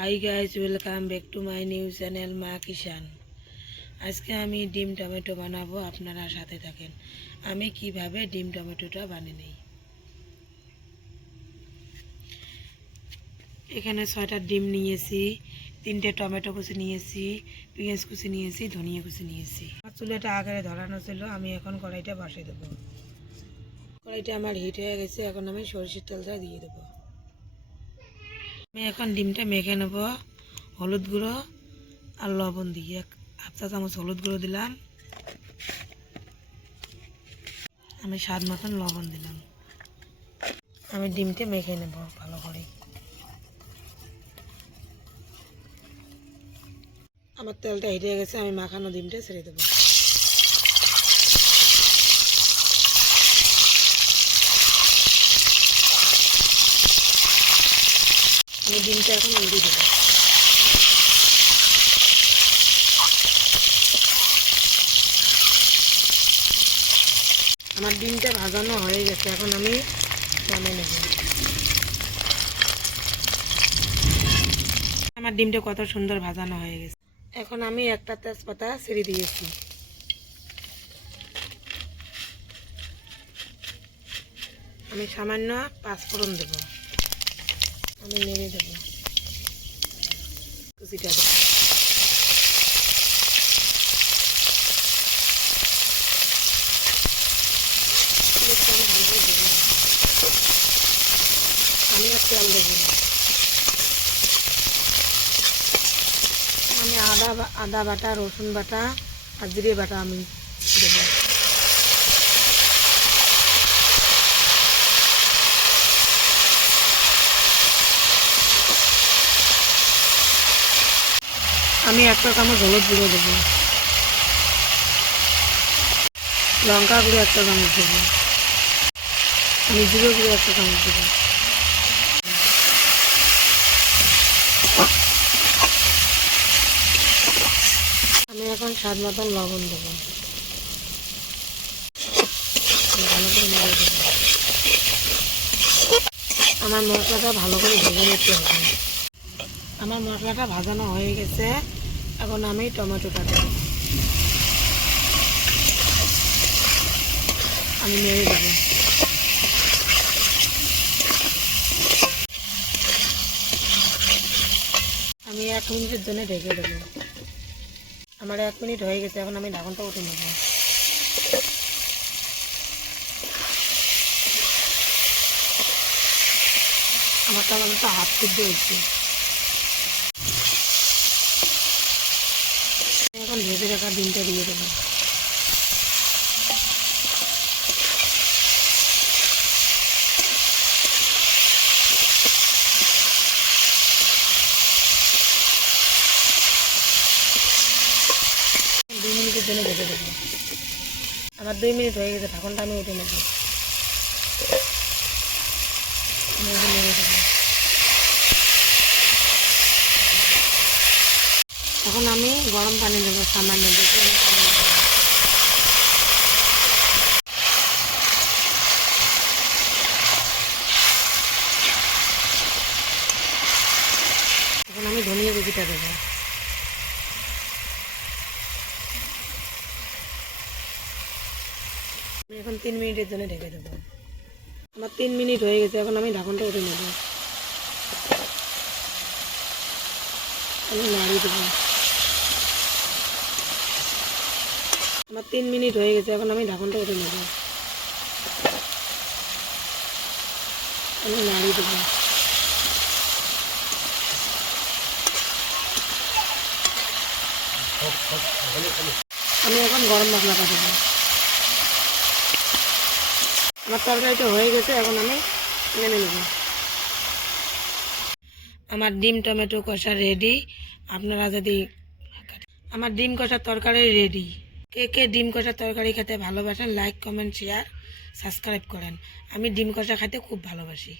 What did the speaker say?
Hi guys, welcome back to my new channel মা কিষান। আজকে আমি ডিম টমেটো বানাবো, আপনারা সাথে থাকেন। আমি কিভাবে ডিম টমেটোটা বানিয়ে নিই। এখানে 6টা ডিম নিয়েছি, 3টে টমেটো কুচি নিয়েছি, পেঁয়াজ কুচি নিয়েছি, ধনিয়া কুচি নিয়েছি। আমার চুলাটা আগে ধরানো ছিল, আমি এখন কড়াইটা বসিয়ে দেবো। কড়াইটা আমার হিট হয়ে গেছে, এখন আমি সরষের তেলটা দিয়ে দেবো। আমি এখন ডিমটা মেখে নেবো। হলুদ গুঁড়ো আর লবণ দিয়ে হাফ চা চামচ হলুদ গুঁড়ো দিলাম, আমি স্বাদ মতন লবণ দিলাম। আমি ডিমটা মেখে নেব ভালো করে। আমার তেলটা হেঁটে গেছে, আমি মাখানো ডিমটা ছেড়ে দেবো। আমি ডিমটা এখন উল্টে দেবো। আমার ডিমটা ভাজানো হয়ে গেছে, এখন আমি নামিয়ে নেব। আমার ডিমটা কত সুন্দর ভাজানো হয়ে গেছে। এখন আমি একটা তেজপাতা ছেড়ে দিয়েছি। আমি সামান্য পাঁচফোড়ন দেব, আমি নেড়ে দেবো। কুচিটা দেবো। আমি আর তেল দেবো না। আমি আদা বাটা, রসুন বাটা আর জিরে বাটা আমি দেবো। আমি একটা চামচ হলুদ গুঁড়ো দেবো, লঙ্কা গুঁড়ো একটা চামচ দেবো, আমি জিরে গুঁড়ো একটা চামচ দেবো। আমি এখন স্বাদ মতন লবণ দেবো, ভালো করে নেড়ে দেবো। আমার মশলাটা ভালো করে ভেজে নিতে হবে। আমার মশলাটা ভাজানো হয়ে গেছে, এখন আমি টমেটোটা দেবো, আমি নেড়ে দেবো। আমি 1 মিনিটের জন্য ঢেকে দেবো। আমার 1 মিনিট হয়ে গেছে, এখন আমি ঢাকনটা উঠে নেব। আমার টমেটোটা হাত সিদ্ধ হয়েছে। এখন ভেজে রাখা ডিমটা দিয়ে দেবো। দুই মিনিটের জন্য ভেজে দেবো। আমার 2 মিনিট হয়ে গেছে, ঢাকনটা আমি উঠে নেব। এখন আমি গরম পানি দেবো, সামান্য বেশি আমি পানি দেবো। এখন আমি ধনিয়া কুচিটা দেবো। আমি এখন 3 মিনিটের জন্য ঢেকে দেবো। আমার 3 মিনিট হয়ে গেছে, এখন আমি ঢাকনটা উঠে নেব। আমি নাড়িয়ে দেবো। আমার 3 মিনিট হয়ে গেছে, এখন আমি ঢাকনটা উঠে নেব। আমি নাড়িয়ে দেবো। আমি এখন গরম মশলাটা দেবো। আমার তরকারিটা হয়ে গেছে, এখন আমি নেমে নেব। আমার ডিম টমেটো কষা রেডি। আপনারা যদি আমার ডিম কষার তরকারি রেডি। কে কে ডিম কষার তরকারি খেতে ভালোবাসেন, লাইক কমেন্ট শেয়ার সাবস্ক্রাইব করেন। আমি ডিম কষা খেতে খুব ভালোবাসি।